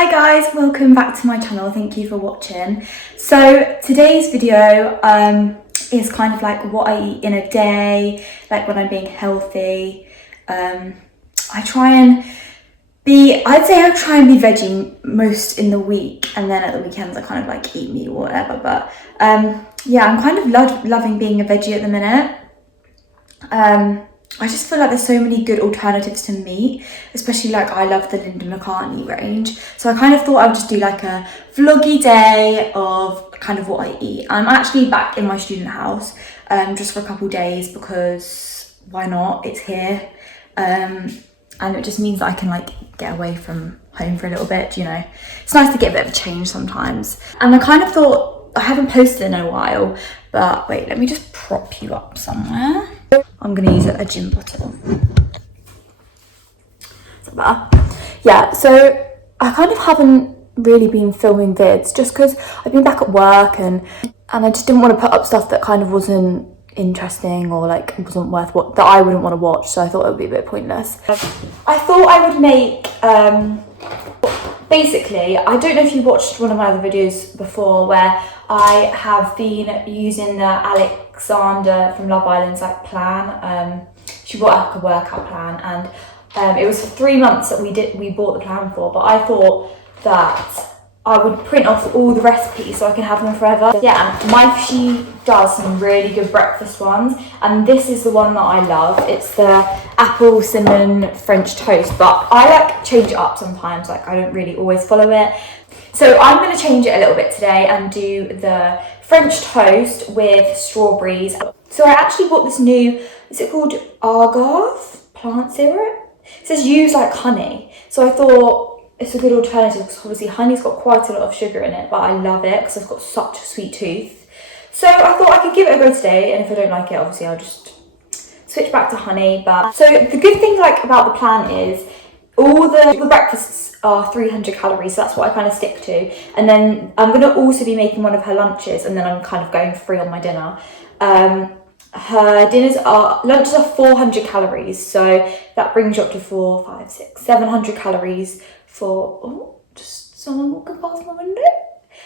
Hi guys, welcome back to my channel. Thank you for watching. So today's video is kind of like what I eat in a day, like when I'm being healthy. I'd say I try and be veggie most in the week, and then at the weekends I kind of like eat meat or whatever. But yeah, I'm kind of loving being a veggie at the minute. I just feel like there's so many good alternatives to meat, especially like I love the Linda McCartney range. So I kind of thought I would just do like a vloggy day of kind of what I eat. I'm actually back in my student house just for a couple days because why not? It's here. And it just means that I can like get away from home for a little bit, you know. It's nice to get a bit of a change sometimes. And I kind of thought, I haven't posted in a while, but wait, let me just prop you up somewhere. I'm gonna use a gym bottle. Is that better? Yeah, so I kind of haven't really been filming vids just because I've been back at work and I just didn't want to put up stuff that kind of wasn't interesting or like wasn't worth what that I wouldn't want to watch, so I thought it would be a bit pointless. I thought I would make basically, I don't know if you watched one of my other videos before where I have been using the Alexander from Love Island's like plan. She bought like a workout plan, and it was for 3 months that we bought the plan for, but I thought that I would print off all the recipes so I can have them forever. Yeah, she does some really good breakfast ones, and this is the one that I love. It's the apple cinnamon French toast, but I like change it up sometimes, like I don't really always follow it. So I'm going to change it a little bit today and do the French toast with strawberries. So I actually bought this new, is it called Agave plant syrup? It says use like honey. So I thought it's a good alternative because obviously honey's got quite a lot of sugar in it, but I love it because I've got such a sweet tooth. So I thought I could give it a go today, and if I don't like it, obviously I'll just switch back to honey. But so the good thing like about the plan is all the breakfasts are 300 calories, so that's what I kind of stick to. And then I'm going to also be making one of her lunches, and then I'm kind of going free on my dinner. Her lunches are 400 calories, so that brings you up to 700 calories for, just someone walking past my window.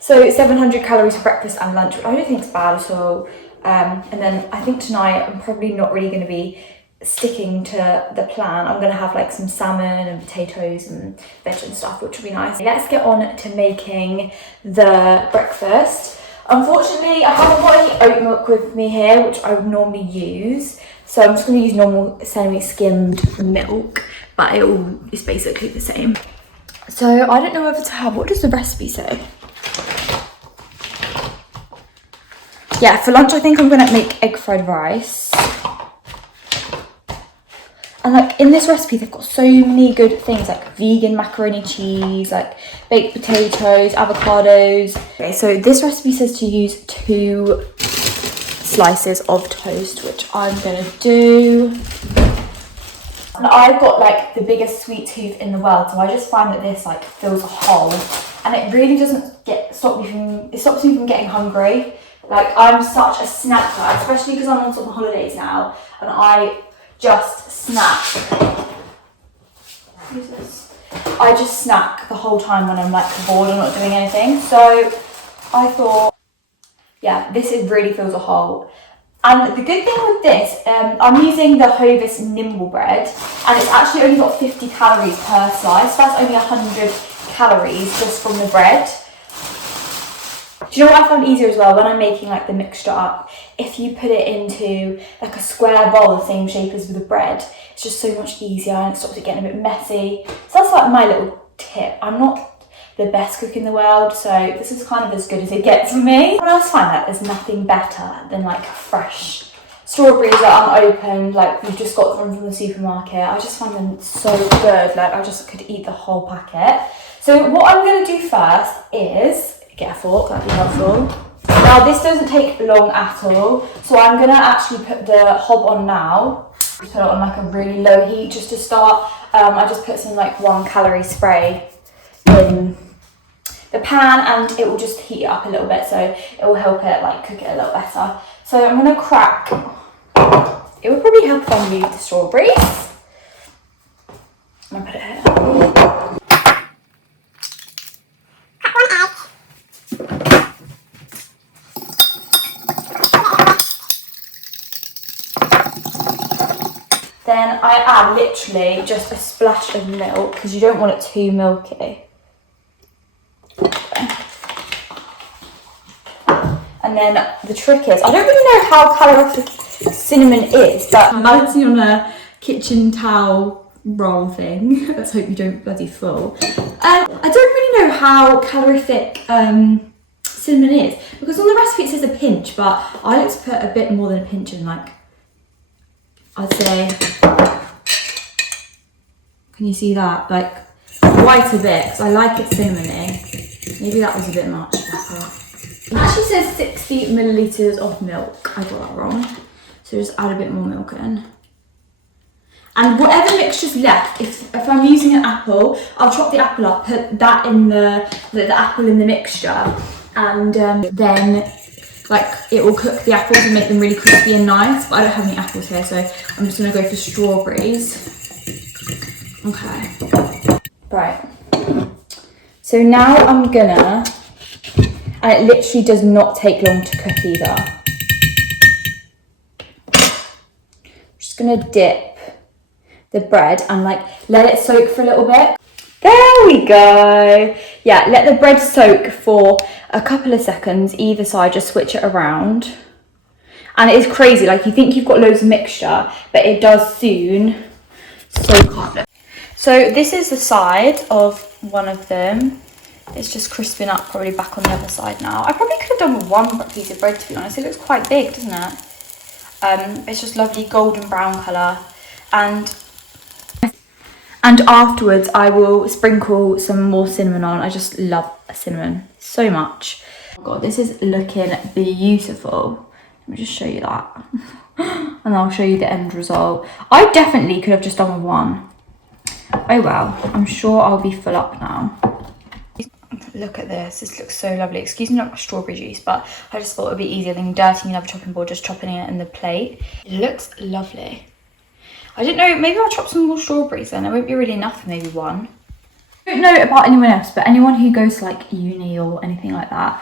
So 700 calories for breakfast and lunch, which I don't think is bad at all. And then I think tonight I'm probably not really going to be sticking to the plan. I'm going to have like some salmon and potatoes and veg and stuff, which will be nice. Let's get on to making the breakfast. Unfortunately, I haven't got any oat milk with me here, which I would normally use. So I'm just going to use normal semi-skimmed milk, but it's basically the same. So I don't know whether to have, what does the recipe say? Yeah, for lunch I think I'm going to make egg fried rice. And like in this recipe, they've got so many good things like vegan macaroni cheese, like baked potatoes, avocados. Okay, so this recipe says to use 2 slices of toast, which I'm gonna do. And I've got like the biggest sweet tooth in the world, so I just find that this like fills a hole, and it really doesn't it stops me from getting hungry. Like I'm such a snacker, especially because I'm on summer holidays now, and I just snack. I just snack the whole time when I'm like bored and not doing anything. So I thought, yeah, this really fills a hole. And the good thing with this, I'm using the Hovis Nimble bread, and it's actually only got 50 calories per slice. That's only 100 calories just from the bread. Do you know what I found easier as well? When I'm making like the mixture up, if you put it into like a square bowl the same shape as with the bread, it's just so much easier and it stops it getting a bit messy. So that's like my little tip. I'm not the best cook in the world, so this is kind of as good as it gets for me. I also find that there's nothing better than like fresh strawberries that are unopened, like we've just got them from the supermarket. I just find them so good, like I just could eat the whole packet. So what I'm going to do first is get a fork, that'd be helpful. Now this doesn't take long at all, so I'm gonna actually put the hob on now. Put it on like a really low heat just to start. I just put some like 1 calorie spray in the pan, and it will just heat it up a little bit, so it will help it like cook it a little better. So I'm gonna crack. It would probably help if I moved the strawberries. I'm gonna put it here. I add literally just a splash of milk because you don't want it too milky. Okay. And then the trick is, I don't really know how calorific cinnamon is, but I'm balancing on a kitchen towel roll thing. Let's hope you don't bloody fall. I don't really know how calorific cinnamon is, because on the recipe it says a pinch, but I like to put a bit more than a pinch in, like, I'd say, can you see that? Like, quite a bit, because I like it cinnamony. Maybe that was a bit much. It actually says 60 millilitres of milk. I got that wrong. So just add a bit more milk in. And whatever mixture's left, if I'm using an apple, I'll chop the apple up, put that in the apple in the mixture, and then like it will cook the apples and make them really crispy and nice. But I don't have any apples here, so I'm just gonna go for strawberries. Okay. Right. So now I'm gonna, and it literally does not take long to cook either. I'm just gonna dip the bread and like let it soak for a little bit. There we go. Yeah, let the bread soak for a couple of seconds either side, just switch it around. And it is crazy, like you think you've got loads of mixture, but it does soon soak up. So this is the side of one of them. It's just crisping up, probably back on the other side now. I probably could have done with one piece of bread, to be honest. It looks quite big, doesn't it? It's just lovely golden brown colour. And afterwards, I will sprinkle some more cinnamon on. I just love cinnamon so much. Oh God, this is looking beautiful. Let me just show you that. And I'll show you the end result. I definitely could have just done with one. Oh well, I'm sure I'll be full up now. Look at this, this looks so lovely. Excuse me, not strawberry juice, but I just thought it would be easier than dirtying another chopping board, just chopping it in the plate. It looks lovely. I don't know, maybe I'll chop some more strawberries then. It won't be really enough for maybe one. I don't know about anyone else, but anyone who goes to like uni or anything like that,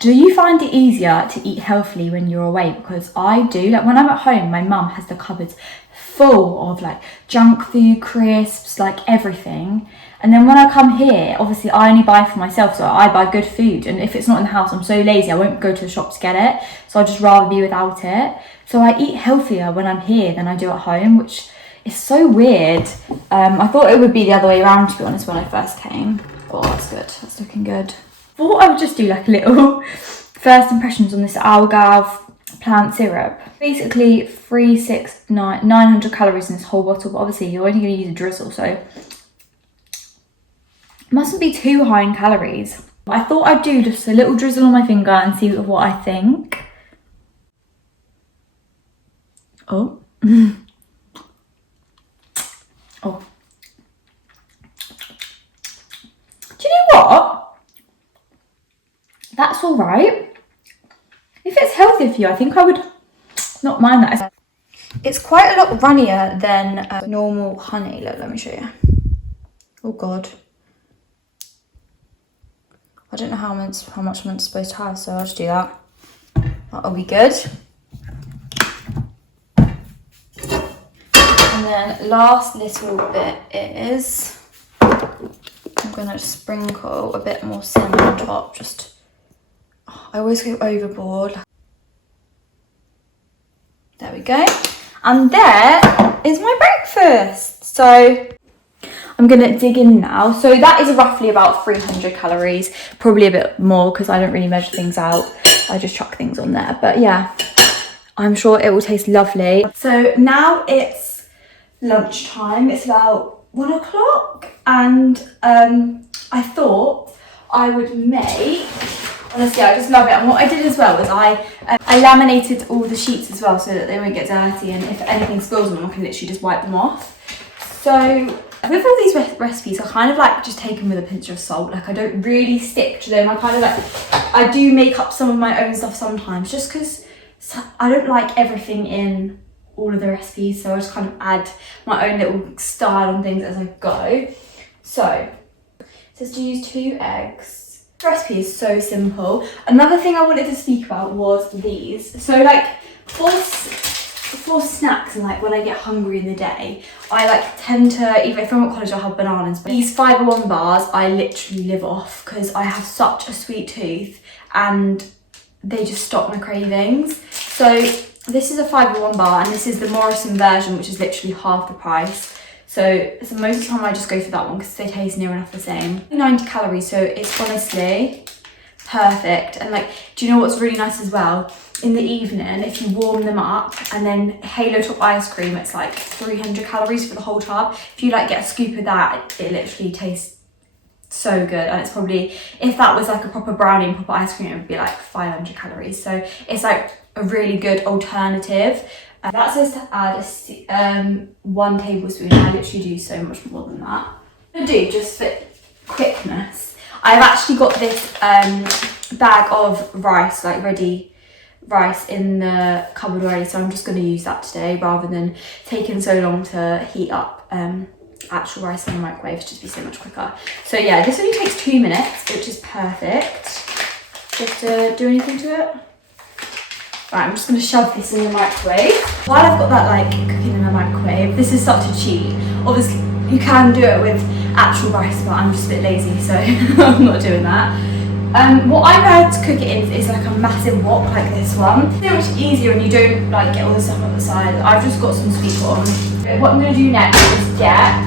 do you find it easier to eat healthily when you're away? Because I do. Like when I'm at home, my mum has the cupboards full of like junk food, crisps, like everything. And then when I come here, obviously I only buy for myself, so I buy good food. And if it's not in the house, I'm so lazy, I won't go to the shop to get it. So I'd just rather be without it. So I eat healthier when I'm here than I do at home, which is so weird. I thought it would be the other way around, to be honest, when I first came. Oh, that's good, that's looking good. I thought I would just do like a little first impressions on this Algarve plant syrup. Basically 900 calories in this whole bottle, but obviously you're only going to use a drizzle, so it mustn't be too high in calories. I thought I'd do just a little drizzle on my finger and see what I think. Oh. Oh. Do you know what? That's all right. If it's healthy for you, I think I would not mind that. It's quite a lot runnier than normal honey. Look, let me show you. Oh God. I don't know how much I'm supposed to have, so I'll just do that. That'll be good. And then last little bit is, I'm gonna sprinkle a bit more cinnamon on top. Just, I always go overboard. There we go. And there is my breakfast. So I'm gonna dig in now. So that is roughly about 300 calories, probably a bit more because I don't really measure things out. I just chuck things on there. But yeah, I'm sure it will taste lovely. So now it's lunchtime. It's about 1 o'clock, and I thought I would make, honestly, I just love it. And what I did as well was I laminated all the sheets as well so that they won't get dirty, and if anything spills on them, I can literally just wipe them off. So with all these recipes, I kind of like just take them with a pinch of salt. Like I don't really stick to them. I kind of like, I do make up some of my own stuff sometimes just because I don't like everything in all of the recipes. So I just kind of add my own little style on things as I go. So it says to use 2 eggs. The recipe is so simple. Another thing I wanted to speak about was these. So like for snacks and like when I get hungry in the day, I like tend to, even if I'm at college, I'll have bananas. But these Fibre One bars, I literally live off because I have such a sweet tooth and they just stop my cravings. So this is a Fibre One bar and this is the Morrison version, which is literally half the price. So most of the time I just go for that one because they taste near enough the same. 90 calories, so it's honestly perfect. And like, do you know what's really nice as well? In the evening, if you warm them up and then Halo Top ice cream, it's like 300 calories for the whole tub. If you like get a scoop of that, it literally tastes so good. And it's probably, if that was like a proper brownie and proper ice cream, it would be like 500 calories. So it's like a really good alternative. That says to add 1 tablespoon. I literally do so much more than that. I do, just for quickness, I've actually got this bag of rice, like ready rice in the cupboard already, so I'm just going to use that today rather than taking so long to heat up actual rice in the microwave. It'd just be so much quicker. So yeah, this only takes 2 minutes, which is perfect. Just to do anything to it. Right, I'm just going to shove this in the microwave. While I've got that like cooking in the microwave, this is such a cheat. Obviously, you can do it with actual rice, but I'm just a bit lazy, so I'm not doing that. What I prefer to cook it in is like a massive wok like this one. It's so much easier and you don't like get all the stuff on the side. I've just got some sweet corn. What I'm going to do next is get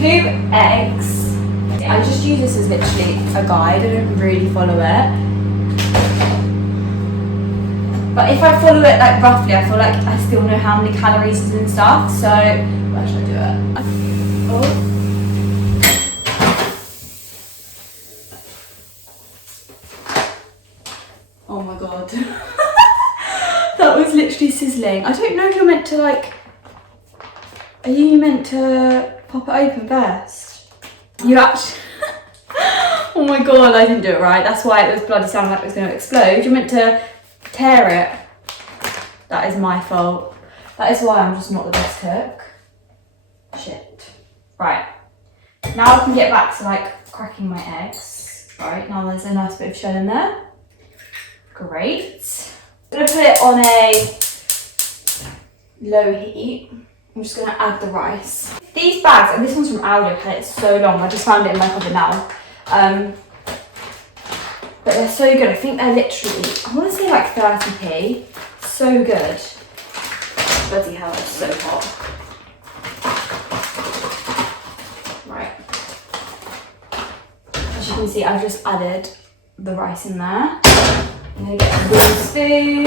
2 eggs. I just use this as literally a guide. I don't really follow it. But if I follow it like roughly, I feel like I still know how many calories is and stuff. So where should I do it? Oh. Oh my god. That was literally sizzling. I don't know if you're meant to like, are you meant to pop it open first? You actually, oh my god, I didn't do it right. That's why it was bloody sounding like it was going to explode. You're meant to tear it. That is my fault. That is why I'm just not the best cook. Shit. Right. Now I can get back to like cracking my eggs. Right, now there's a nice bit of shell in there. Great. I'm going to put it on a low heat. I'm just going to add the rice. These bags, and this one's from Aldi, I've had it so long, I just found it in my cupboard now. But they're so good. I think they're literally, I want to say like 30p. So good. Bloody hell, it's so hot. Right. As you can see, I've just added the rice in there. I'm going to get a wooden spoon.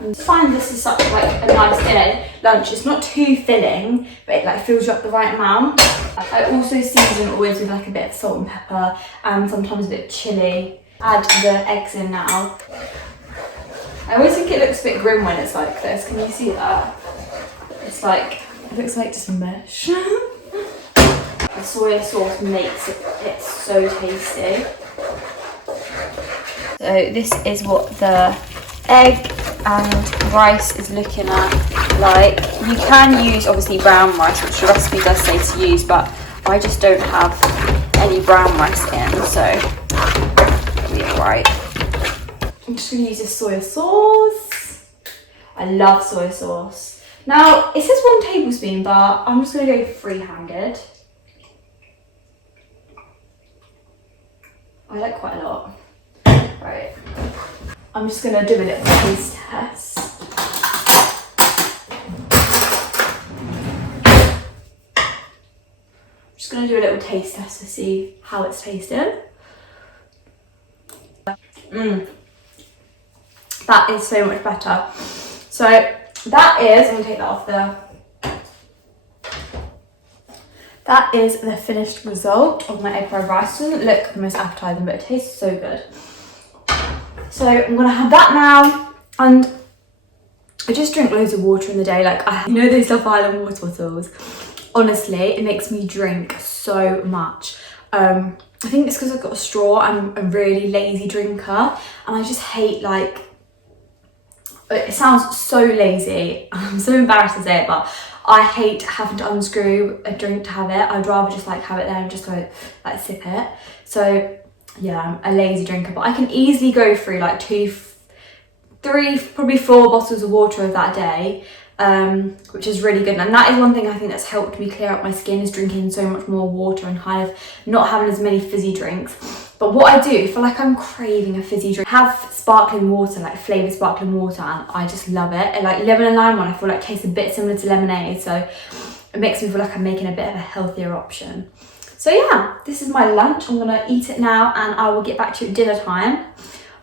I find this is such like a nice dinner lunch. It's not too filling, but it like fills you up the right amount. I also season always with like a bit of salt and pepper and sometimes a bit of chilli. Add the eggs in now. I always think it looks a bit grim when it's like this. Can you see that? It's like, it looks like just mush. The soy sauce makes it so tasty. So this is what the egg and rice is looking at like. You can use obviously brown rice, which the recipe does say to use, but I just don't have any brown rice in, so it'll be alright. I'm just going to use this soy sauce. I love soy sauce. Now it says 1 tablespoon, but I'm just going to go free-handed. I like quite a lot. Right. I'm just going to do a little taste test. I'm just going to do a little taste test to see how it's tasting. That is so much better. So that is, I'm going to take that off there. That is the finished result of my egg fried rice. It doesn't look the most appetizing, but it tastes so good. So I'm gonna have that now, and I just drink loads of water in the day. Like, you know those Love Island water bottles? Honestly, it makes me drink so much. I think it's because I've got a straw. I'm a really lazy drinker, and I just hate, like, it sounds so lazy. I'm so embarrassed to say it, but I hate having to unscrew a drink to have it. I'd rather just like have it there and just go like sip it. So yeah, I'm a lazy drinker, but I can easily go through like probably 4 bottles of water of that a day, which is really good. And that is one thing I think that's helped me clear up my skin, is drinking so much more water and kind of not having as many fizzy drinks. But what I do, if I feel like I'm craving a fizzy drink, have sparkling water, like flavoured sparkling water, and I just love it. And like lemon and lime one, I feel like tastes a bit similar to lemonade, so it makes me feel like I'm making a bit of a healthier option. So yeah, this is my lunch. I'm gonna eat it now and I will get back to you at dinner time.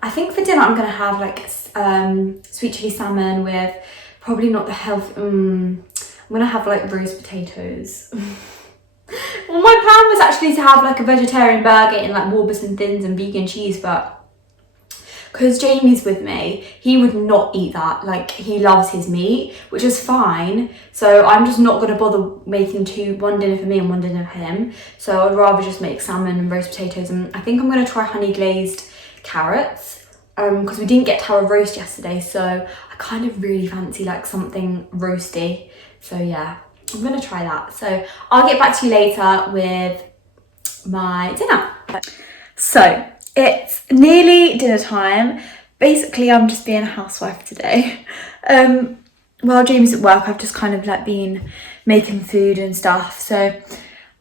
I think for dinner I'm gonna have like sweet chilli salmon with probably not the health. I'm gonna have like roast potatoes. Well, my plan was actually to have like a vegetarian burger in like Warburton thins and vegan cheese, but because Jamie's with me, he would not eat that. Like, he loves his meat, which is fine. So I'm just not gonna bother making one dinner for me and one dinner for him. So I'd rather just make salmon and roast potatoes. And I think I'm gonna try honey glazed carrots because we didn't get taro roast yesterday. So I kind of really fancy like something roasty. So yeah, I'm gonna try that. So I'll get back to you later with my dinner. So it's nearly dinner time. Basically, I'm just being a housewife today. While Jamie's at work, I've just kind of like been making food and stuff. So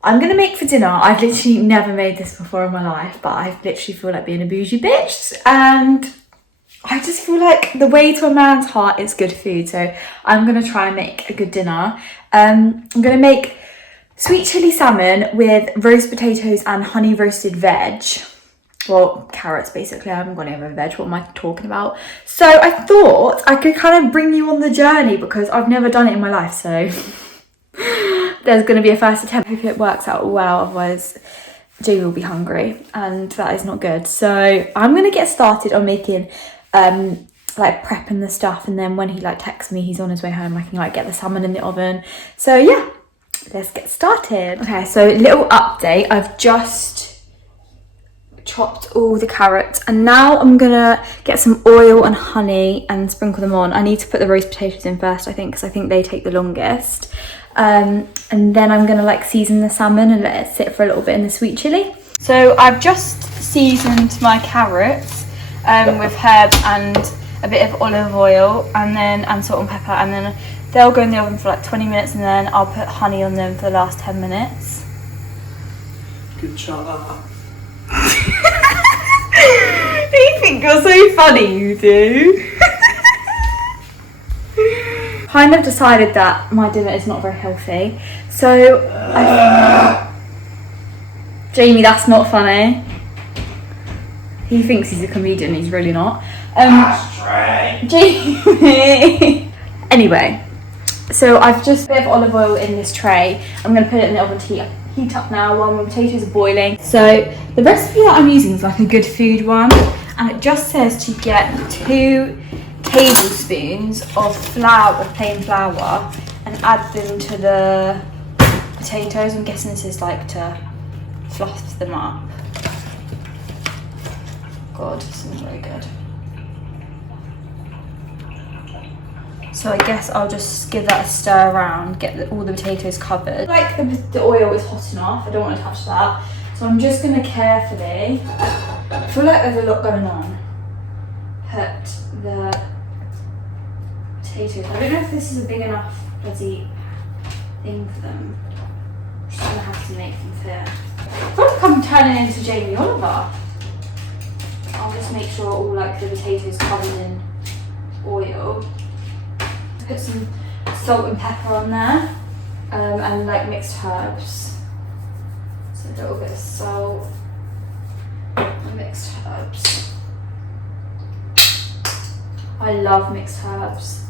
I'm gonna make for dinner. I've literally never made this before in my life, but I literally feel like being a bougie bitch. And I just feel like the way to a man's heart is good food. So I'm gonna try and make a good dinner. I'm gonna make sweet chilli salmon with roast potatoes and honey roasted veg. Well, carrots basically. I haven't got any other veg. What am I talking about? So I thought I could kind of bring you on the journey because I've never done it in my life. So there's going to be a first attempt. I hope it works out well. Otherwise, Jamie will be hungry and that is not good. So I'm going to get started on making like prepping the stuff, and then when he like texts me he's on his way home, I can like get the salmon in the oven. So yeah, let's get started. Okay, so little update. I've just chopped all the carrots and now I'm gonna get some oil and honey and sprinkle them on. I need to put the roast potatoes in first, I think, because I think they take the longest. And then I'm gonna like season the salmon and let it sit for a little bit in the sweet chilli. So I've just seasoned my carrots with herbs and a bit of olive oil and salt and pepper, and then they'll go in the oven for like 20 minutes and then I'll put honey on them for the last 10 minutes. Good job. You think you're so funny, you do. Kind of decided that my dinner is not very healthy, so Jamie, that's not funny. He thinks he's a comedian, he's really not. Jamie. Anyway, so I've just put a bit of olive oil in this tray. I'm going to put it in the oven to heat up now while my potatoes are boiling. So the recipe that I'm using is like a good food one, and it just says to get 2 tablespoons of flour, of plain flour, and add them to the potatoes. I'm guessing this is like to fluff them up. God, this isn't very good. So I guess I'll just give that a stir around, get all the potatoes covered. Like the oil is hot enough, I don't want to touch that. So I'm just going to carefully, I feel like there's a lot going on, put the potatoes. I don't know if this is a big enough bloody thing for them. I'm just going to have to make them fit. I feel like I'm turning into Jamie Oliver. I'll just make sure all like the potatoes covered in oil. Put some salt and pepper on there, and like mixed herbs. So a little bit of salt and mixed herbs. I love mixed herbs.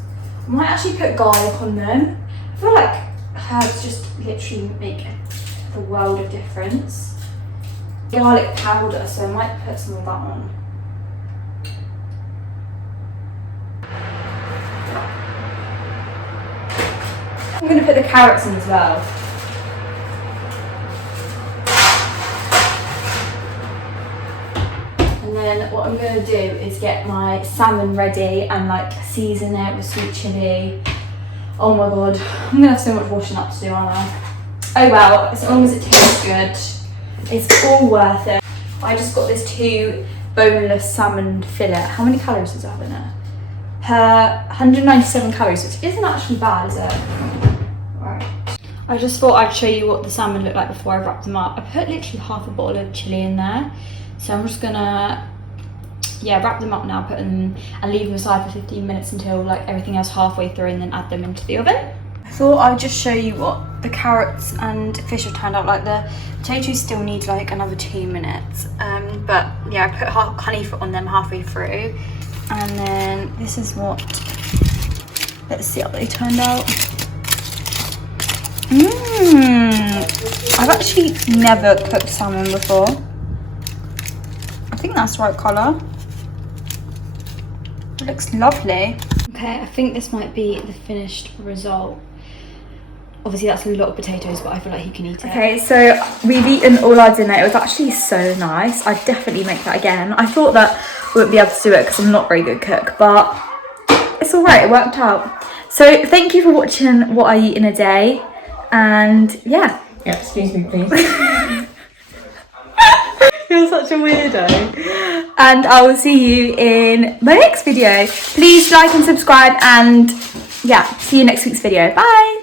I might actually put garlic on them. I feel like herbs just literally make the world of difference. Garlic powder, so I might put some of that on. I'm going to put the carrots in as well. And then what I'm going to do is get my salmon ready and like season it with sweet chilli. Oh my god, I'm going to have so much washing up to do, aren't I? Oh well, as long as it tastes good, it's all worth it. I just got this 2 boneless salmon fillet. How many calories does it have in it? her 197 calories, which isn't actually bad, is it? Right. I just thought I'd show you what the salmon looked like before I wrapped them up. I put literally half a bottle of chilli in there. So I'm just gonna, wrap them up now, put them and leave them aside for 15 minutes until like everything else halfway through, and then add them into the oven. I thought I'd just show you what the carrots and fish have turned out like. The potatoes still need like another 2 minutes. But yeah, I put honey on them halfway through. And then this is what, let's see how they turned out. I've actually never cooked salmon before. I think that's the right colour. It looks lovely. Okay, I think this might be the finished result. Obviously that's a lot of potatoes, but I feel like you can eat it. Okay, so we've eaten all our dinner. It was actually so nice. I'd definitely make that again. I thought that I wouldn't be able to do it because I'm not a very good cook, but it's alright, it worked out. So thank you for watching what I eat in a day. And yeah. Yeah, excuse me, please. You're such a weirdo. And I will see you in my next video. Please like and subscribe, and yeah, see you next week's video. Bye.